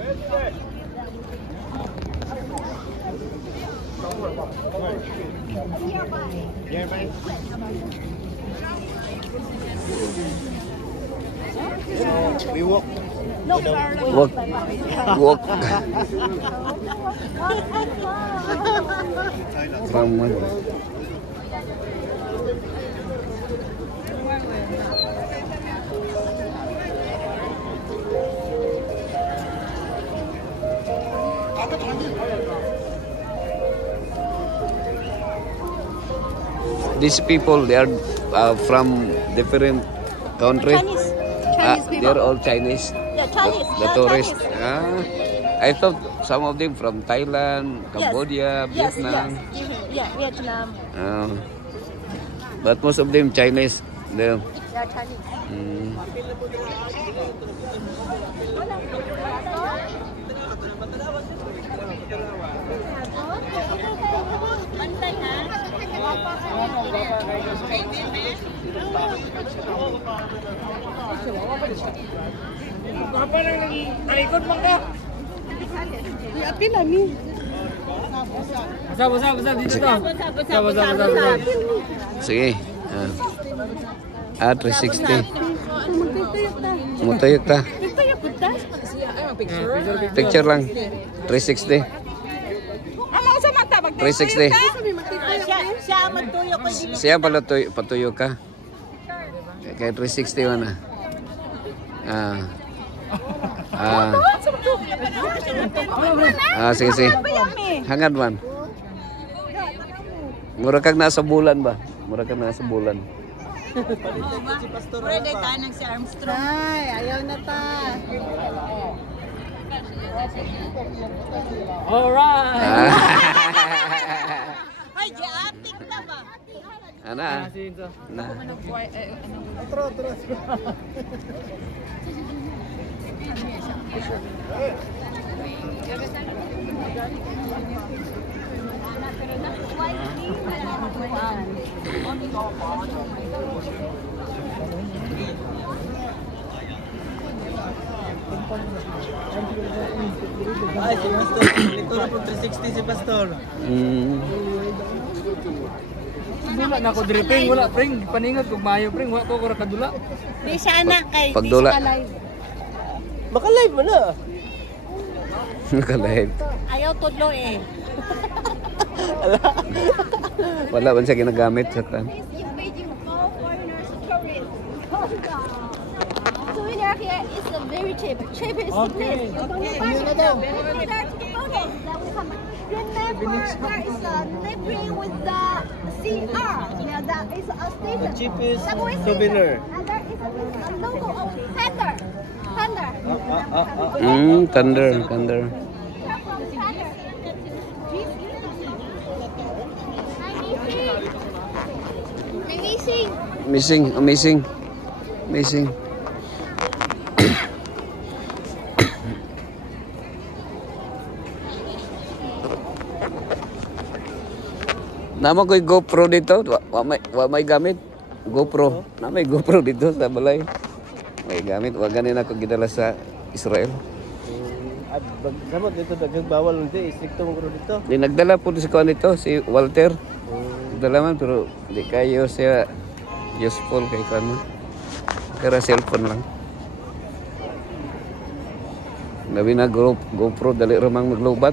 We walk. Walk. Walk. From one. These people, they are from different countries. Chinese people. They're all Chinese. Yeah, Chinese. The Yeah, tourists. Chinese. I thought some of them from Thailand, Cambodia, Yes, Vietnam. yes. Yeah, Vietnam. But most of them Chinese. They're, Yeah, Chinese. Bantay ha? Apa nang ikut bang ka? Pila ni? Basa dito. sige. 360. Mutayok ta. Picture lang. 360. 360. Siya magtuyo ko dito. Siya pala patuyo ka. Kaya 360 na. Sige, sige. Hangad man. Mura kang nasa bulan ba? Mura kang nasa bulan. Pwede tayo ng si Armstrong. Ay, ayaw na ta. Alright. Ay, diatik na ba? Ana. Na. Ay, si Pastor. Ito na po 360 si Pastor. Wala na ako dire, pring. Wala, pring. Paningat kung mayo, pring. Wala ko kura kadula. Di siya anak kay Pagdula. Maka-live mo na. Nakalive. Ayaw tudlo eh. Wala man siya ginagamit sa kan. Souvenir here is very cheap. Cheap is the place. Remember, there is a neighboring with the CR. Yeah, that is a station. The cheapest Subway station. souvenir. And there is a logo of Thunder. Thunder. Thunder. Thunder. Amazing. Nama ko'y GoPro dito. Wa may gamit. GoPro. Na may GoPro dito sa balay. May gamit. Wa ganin ako gidala sa Israel. At samot dito dagang bawal hindi istrikto mo dito. Di nagdala po sa kuan nito si Walter. Nagdala man pero di kayo siya useful kay kuan mo. Kaya cellphone lang. Labi na GoPro dali ramang maglobat.